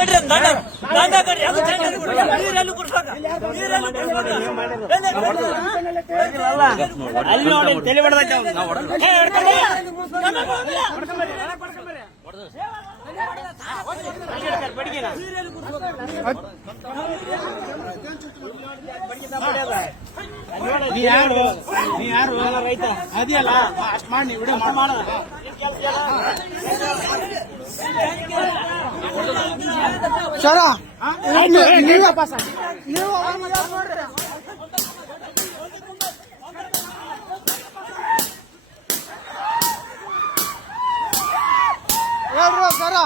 ಕಡ್ರಿ ದಂಡ ದಂಡ ಕಡ್ರಿ ಅದು ಚಂದ ಕೊಡ್ರಿ. ನೀರೆಲ್ಲಿ ಕುಡ್ಸ್ಬೇಕ? ನೀರೆಲ್ಲಿ ಕುಡ್ಸ್ಬೇಕ? ಎಲ್ಲಿ ಕುಡ್ಸ್ಬೇಕ? ಅಲ್ಲಿ ನೋಡಿ ತಲೆ ಹೊಡೆದೈತೆ ಅವ್ನು. ಏ, ಹಿಡ್ಕೊಂಡು ಹೋಗು. ಬಡಿಗೆನ. ನೀ ಯಾರು ನೀ ಯಾರು ರೈತ ಅದಿಯಲ್ಲ ಅಷ್ಟು ಮಾಡಿ ನೀ ವಿಡಿಯೋ ಮಾಡ ಮಾಡ ಸರ ನೀವೇ ಪಾಸ ನೀವು ಆರಾಮಾಗಿ ಯಾಕ್ ನೋಡ್ರಿ ಹೇಳ್ರಿ ಸರ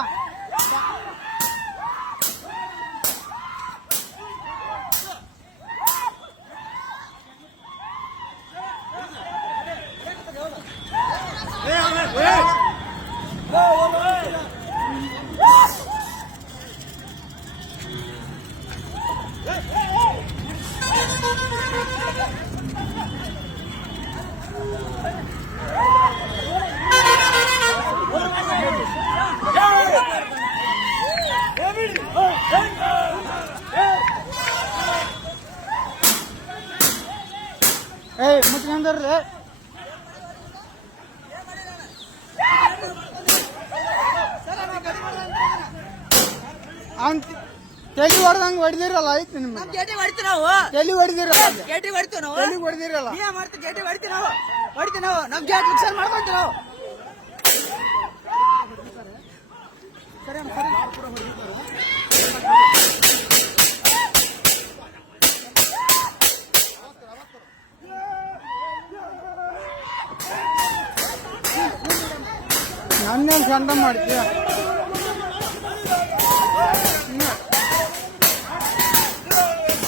ಏಯ್ ಮುಚ್ಕೊಂಡ್ರಿ ಅಂತ ತಲೆ ಹೊಡೆದಂಗ್ ಹೊಡೆದಿರಲ್ಲ ಆಯ್ತು ನಿಮ್ಗೆ. ಗೇಟಿ ಹೊಡಿತೀವಿ ನಾವು. ತಲೆ ಹೊಡೆದಿರಲ್ಲ. ಗೇಟಿ ಹೊಡಿತೀವಿ ನಾವು. ತಲೆ ಹೊಡೆದಿರಲ್ಲ. ನೀವೇ ಮಾಡ್ತೀವಿ ಗೇಟಿ ಹೊಡಿತೀವಿ ನಾವು. ಹೊಡಿತೀವಿ ನಾವು. ನಮ್ ಗೇಟ್ ಲುಕ್ಸಾನ್ ಮಾಡ್ಕೊಂತೀವಿ ನಾವು. ನನ್ನೇನು ಚಂದ ಮಾಡ್ತೀಯ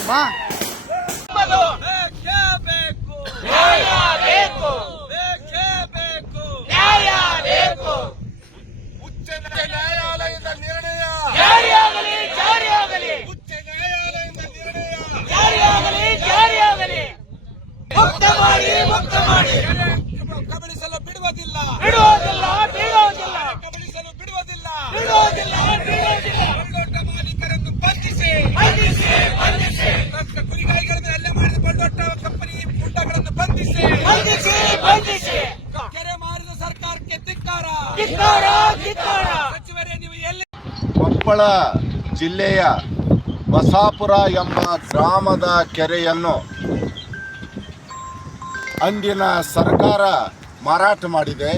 ಬಾ ಉಚ್ಚ ಕೊಪ್ಪಳ ಜಿಲ್ಲೆಯ ಬಸಾಪುರ ಎಂಬ ಗ್ರಾಮದ ಕೆರೆಯನ್ನು ಅಂದಿನ ಸರ್ಕಾರ ಮಾರಾಟ ಮಾಡಿದೆ.